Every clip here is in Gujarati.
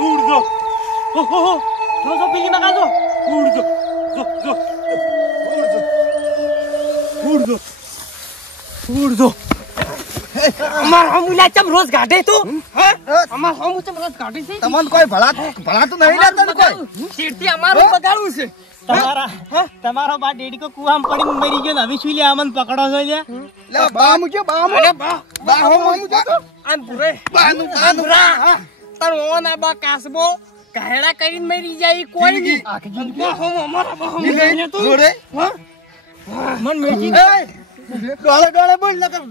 ઉડજો જો પેલી માં કાજો ઉડજો ઉડજો અમાર હમુલા ચમ રોજ ગાઢે તું હે અમાર હમુ ચમ રોજ ગાઢે છે તમને કોઈ ભળાતું નહીં ને તને કોઈ શેરથી અમારું બગાડવું છે તમારો બા ડેડી કો કુવામ પડીને મરી ગયો ને હવે શું લે આમન પકડો છો લે બા મુજો અરે બા હો મુજો આમ પૂરે બાનું રા તાર ઓના બા કાસબો કહેડા કરીને મરી જાય કોઈ નહીં હમ અમારા હમ લઈને તું જોડે મન મેજી ડોળે બોલ ન કર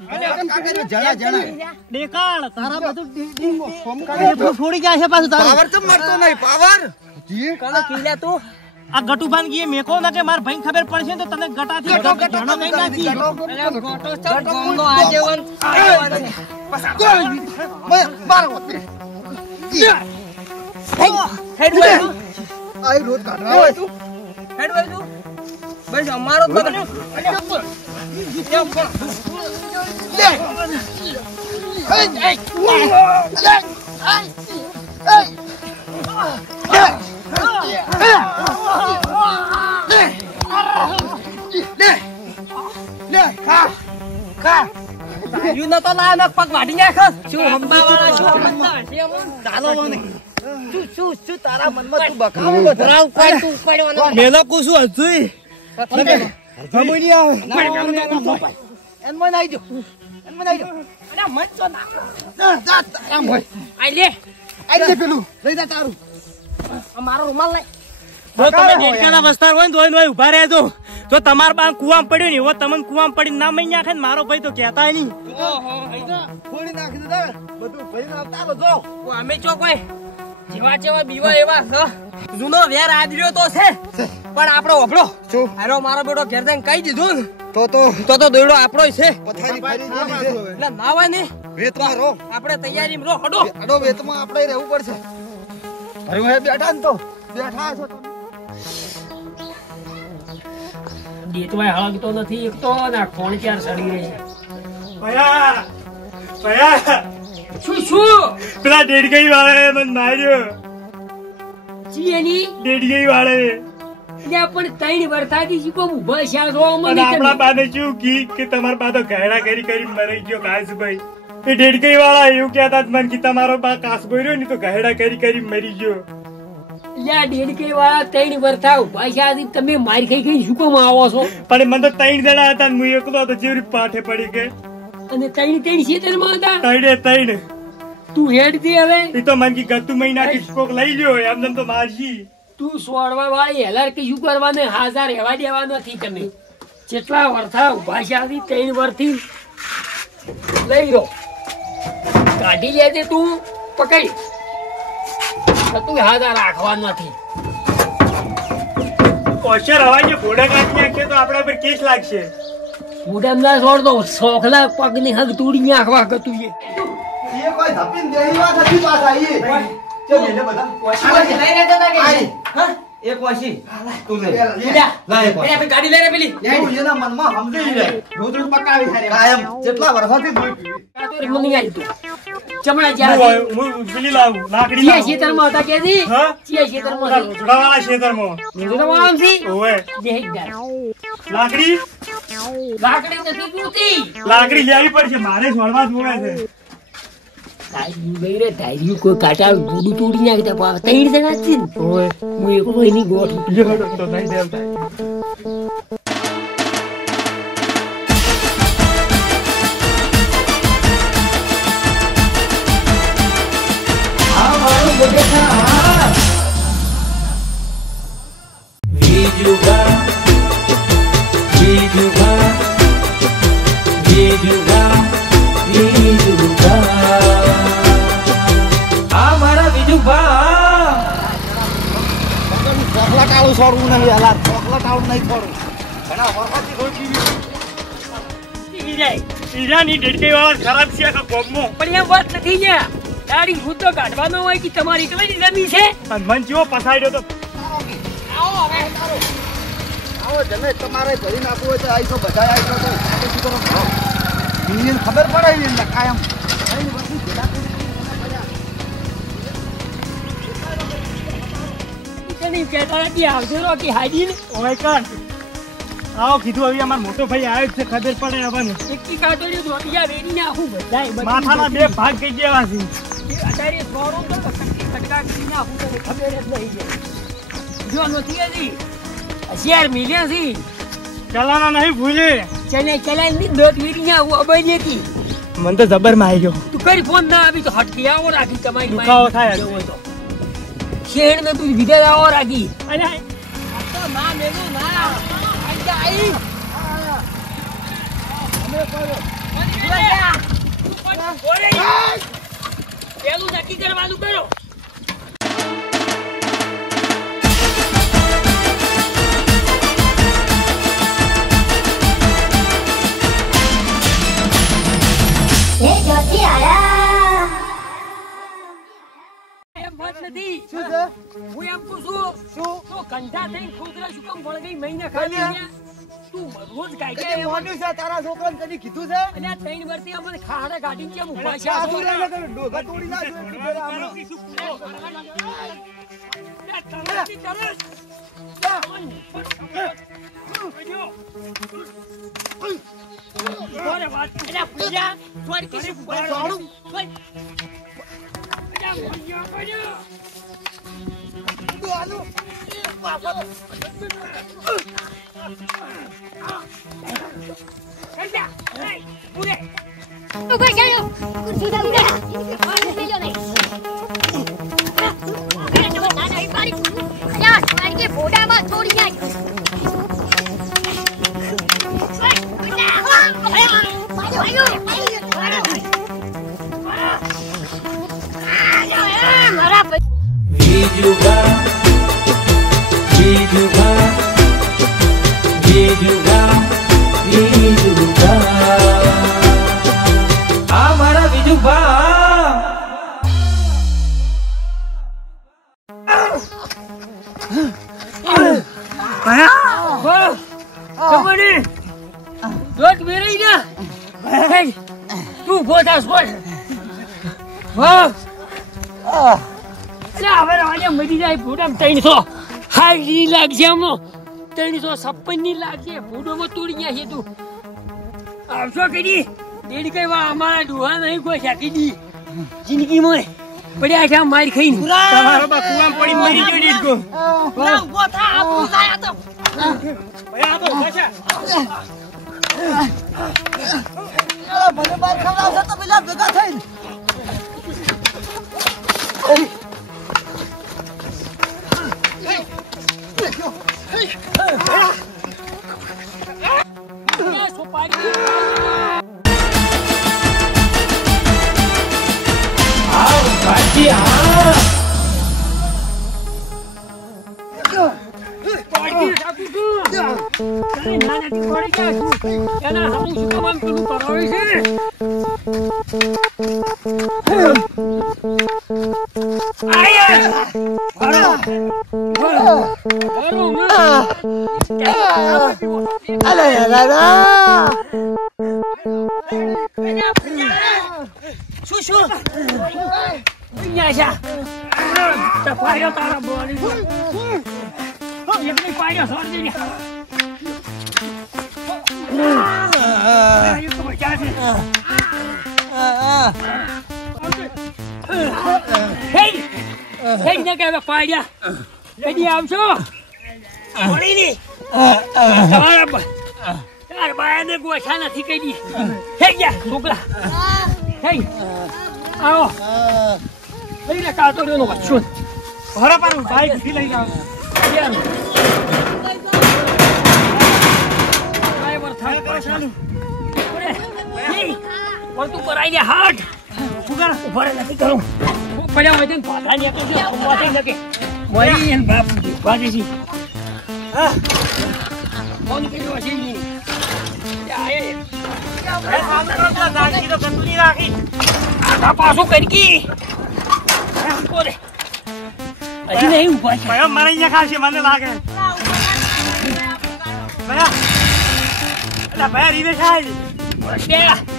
જણા દેખાડ તારા બધું ડીંગો છોડી જાય છે પાછું તારું પાવર તો મરતો નહીં પાવર જી કાલે કીલ્યા તું આ ગટુભાન ગીએ મેકો ના કે માર ભાઈ ખબર પડશે તો તને ગટાથી ઘણો કઈ નાખી અરે ગટો ચમ ગોમનો આજેવન મારો હેડ ભાઈ આઈ રોજ કાઢવા તું હેડ ભાઈ તું બસ અમારો બગડ યુ ન તો ના પગ વાડી નાખ શું હંબાવાળા શું હંબા છે અમન ચાલો મને શું તારા મનમાં તું બકાવો બરાવ કોઈ તું પડ્યો મેલો કો શું હજુય હમુની આવે એન મન આઈ જો અરે મન તો ના આમ હોય આઈ લે પેલું લઈ જા તારું અમારો રૂમાલ લઈ જો તમે ડેડકાના વસ્તાર હોય ને તોય ઉભા રહેજો જો તમાર બા કુવામ પડ્યો ને એવો તમને કુવામ પડીને ના મઈ નાખે ને મારો ભાઈ તો કહેતા નહીં ઓહો થોડી નાખી દે બધું ભઈને આવતા લો જો અમે ચો કોઈ જીવા જેવા બીવા એવા છે જૂનો વેર આદર્યો તો છે પણ આપણો ઓભળો શું હારો મારો બેટો ઘેર જઈને કહી દીધું ને તો દોયડો આપણો છે પથારી ફરી દીધી એટલે ના હોય ને વેતમાં રહો આપણે તૈયારીમાં રહો હડો વેતમાં આપણે રહેવું પડશે અરે હું બેઠા ને તો બેઠા છો તમે દેતવાય હળગતો નથી એક તો ના કોણ ચાર સડી રહી છે ભયા શું પેલા ડેડગઈ વાળા મને માર્યો જી એની ડેડગઈ વાળા ત્યાં પણ ત્રણ વરસાદી શીખો ઉભા છે આપણા બાને શું કી કે તમારા બા તો ઘેડા કરી મરી ગયો કાસભાઈ એ ડેડગઈ વાળા એવું કહેતા મને કે તમારો બા કાસભાઈ રહ્યો ને તો ઘેડા કરી મરી ગયો યા ડેડકે વાળા ત્રણ વરસા ઉભા છે આથી તમે માર ખાઈ શું કામ આવો છો પણ મને તો ત્રણ જણા હતા હું એકલો હતો જેવી પાઠે પડી ગઈ અને ત્રણ શેતરમાં હતા ત્રણ તું હેડ દે હવે એ તો મને ગતું મહિના કે કોક લઈ લ્યો એમને તો મારજી તું સોડવા વાળી હેલર કે શું કરવાને હાજર રહેવા દેવા નથી તમે જેટલા વરસા ઉભા છે આથી ત્રણ વર્ષથી લઈ રહ્યો કાઢી લેજે તું પકડી તું હાજર રાખવા નથી હોશિયાર હવા જે ઘોડા કાઢી નાખીએ તો આપણા પર કેસ લાગશે મોઢામાં ના છોડતો સોખલા પગની હગ તોડી નાખવા ગતું એ કોઈ ધપીન દેહી વાત હતી પાછા એ ચલ એને બધા લઈ રહેતા ના કે હા એક વાસી તું લે લાય આપણે ગાડી લઈ રે પેલી તું એના મનમાં સમજી લે રોજ પકાવી થાય કાયમ જેટલા વર્ષોથી દૂધ પીવી મને આઈ તું ચમડા જ્યાં હું પેલી લાવું લાકડી ચિયા ખેતરમાં હતા કેજી હા ચિયા ખેતરમાં રોજડાવાળા ખેતરમાં રોજડાવાળા છે ઓએ દેખ ગાર લાકડી નથી પૂતી લાકડી લેવી પડશે મારે છોડવા જોવે છે ધાર્યું કોઈ કાટા ગુડું તોડી નાખતા ત્રણ જણા છે ને હું એક ભાઈની ગોઠ તો નહીં દેવ છોડવું નહીં હાલા ચોકલેટ આવું નહીં છોડવું ઘણા વર્ષોથી રોટી ઈરાની ડેડકે વાળા ખરાબ છે આખા ગોમમાં પણ એ વાત નથી ને તારી હું તો કાઢવાનો હોય કે તમારી એકલી જમી છે અને મન જેવો પસાડ્યો તો આવો જમે તમારે ભરી નાખવું હોય તો આઈ તો બધા આઈ તો ખબર પડે ને કાયમ નહીં કહેતા નથી આવજો રો કે હાજી ને ઓય કાન આવો કીધું હવે અમાર મોટો ભાઈ આવ્યો છે ખબર પડે આવવાનું એકી કાતોડી ધોતિયા વેરીને આખું બધાય માથાના બે ભાગ થઈ ગયા છે અત્યારે સોરો તો ખટકા કરીને આખું તને ખબર જ નહીં છે જો નથી હજી 1000 મિલિયન છે ચલાના નહીં ભૂલે ચલાઈ ની દોત વેરીને આવું અબાઈ હતી મને તો જબર માં આવી ગયો તું કરી ફોન ના આવી તો હટકી આવો રાખી તમારી દુખાવો થાય શેર ને તું વિદેશ આવો રાખી અને તો ના મેલું ના આઈ જા આઈ અમે પડો પેલું નક્કી કરવાનું કરો હું એમ પૂછું શું કંઠા થઈને ખુદરા શું કામ વળગઈ મહિને ખાલી તું રોજ ગાય મોન્યું છે તારા છોકરાને કદી કીધું છે અને 3 વર્ષથી અમને ખાડા ગાડીને કેમ ઉભા છે સાસુ રે ડોગા તોડી નાખ્યો એટલું ફેર આમાં. તું ગોઠાસ બોલ વાહ હવે આજે મરી જાય ફૂટામ 300 હારી લાગશે આમનો 356 ની લાગશે ફૂટોમાં તોડી ગયા છે તું આવશો કરી દેડી કઈ વા અમારા ડોહા નહીં કોઈ શાકી દી જિંદગીમાં પડ્યા છે મારી ખાઈને તમારો બા કુવામ પડી મરી ગયો ડીડકો ઉભો થા આપણું જાય તો ભયા તો બચા મને બાર ખવડાવશે તો પેલા ભેગા થઈને પાછું કરી હજી નહીં ઉભા છે ભયા મારે અહીંયા ખાશે મને લાગે ભયા ભયા રીવે ખાય